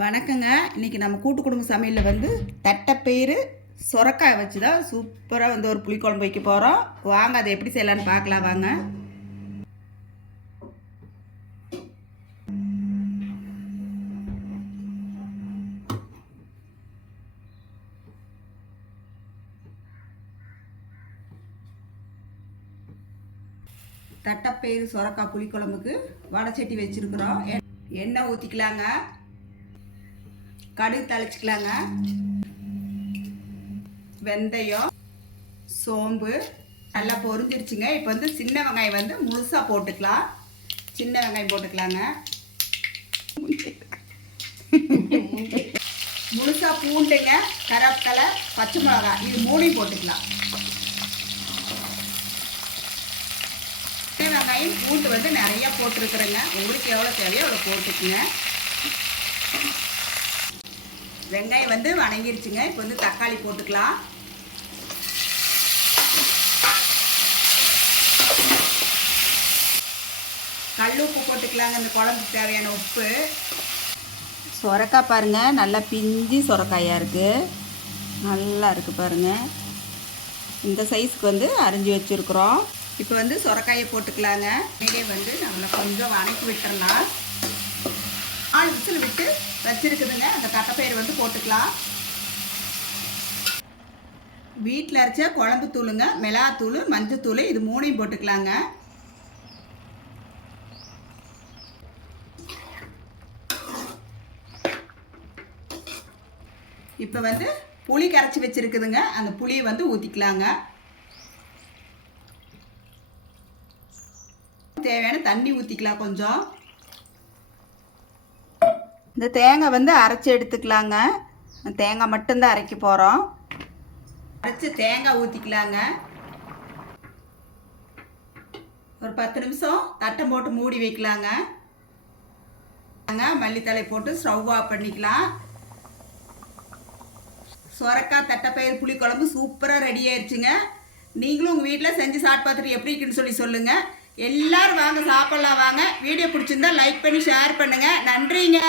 வணக்கங்க. இன்றைக்கி நம்ம கூட்டு குடும்ப சமையலில் வந்து தட்டைப்பயிறு சொரக்காய் வச்சு தான் சூப்பராக வந்து ஒரு புளிக்குழம்பு வைக்க போகிறோம். வாங்க அதை எப்படி செய்யலான்னு பார்க்கலாம் வாங்க. தட்டைப்பயிறு சொரக்காய் புளிக்குழம்புக்கு வடைச்சட்டி வச்சுருக்குறோம். எண்ணெய் ஊற்றிக்கலாங்க, கடுகு தாளிச்சிக்கலாங்க, வெந்தயம், சோம்பு நல்லா பொரிஞ்சிருச்சுங்க. இப்போ வந்து சின்ன வெங்காயம் வந்து முழுசாக போட்டுக்கலாம். சின்ன வெங்காயம் போட்டுக்கலாங்க. முழுசாக பூண்டுங்க, கருவேப்பிலை, பச்சை மிளகாய் இது மூணையும் போட்டுக்கலாம். சின்ன வெங்காயம் பூண்டு வந்து நிறையா போட்டிருக்குறேங்க. உங்களுக்கு எவ்வளோ தேவையோ அவ்வளோ போட்டுக்குங்க. வெங்காயம் வந்து வணங்கிருச்சுங்க. இப்போ வந்து தக்காளி போட்டுக்கலாம். கல் உப்பு போட்டுக்கலாங்க, இந்த குழம்புக்கு தேவையான உப்பு. சொரக்காய் பாருங்கள், நல்லா பிஞ்சு சொரக்காயாக இருக்குது, நல்லா இருக்குது பாருங்கள். இந்த சைஸுக்கு வந்து அரிஞ்சு வச்சுருக்குறோம். இப்போ வந்து சொரக்காயை போட்டுக்கலாங்க. இடையே வந்து நம்மளை கொஞ்சம் வணக்கி விட்டுறலாம். 4 விசில் விட்டு வச்சுருக்குதுங்க. அந்த தட்டைப்பயிறு வந்து போட்டுக்கலாம். வீட்டில் அரைச்ச குழம்பு தூளுங்க, மிளகாத்தூள், மஞ்சத்தூள் இது மூணையும் போட்டுக்கலாங்க. இப்போ வந்து புளி கரைச்சி வச்சுருக்குதுங்க. அந்த புளியை வந்து ஊற்றிக்கலாங்க. தேவையான தண்ணி ஊற்றிக்கலாம் கொஞ்சம். இந்த தேங்காய் வந்து அரைச்சி எடுத்துக்கலாங்க. தேங்காய் மட்டும்தான் அரைக்க போகிறோம். அரைச்சி தேங்காய் ஊற்றிக்கலாங்க. ஒரு 10 நிமிஷம் தட்டை போட்டு மூடி வைக்கலாங்க. மல்லித்தழை போட்டு ஸ்டவ் ஆஃப் பண்ணிக்கலாம். சொரக்காய் தட்டைப்பயிறு புளிக்குழம்பு சூப்பராக ரெடி ஆயிடுச்சுங்க. நீங்களும் உங்கள் வீட்டில் செஞ்சு சாப்பிட்டு பார்த்துட்டு எப்படி இருக்குன்னு சொல்லுங்கள். எல்லோரும் வாங்க, சாப்பிட்லாம் வாங்க. வீடியோ பிடிச்சிருந்தா லைக் பண்ணி ஷேர் பண்ணுங்கள். நன்றிங்க.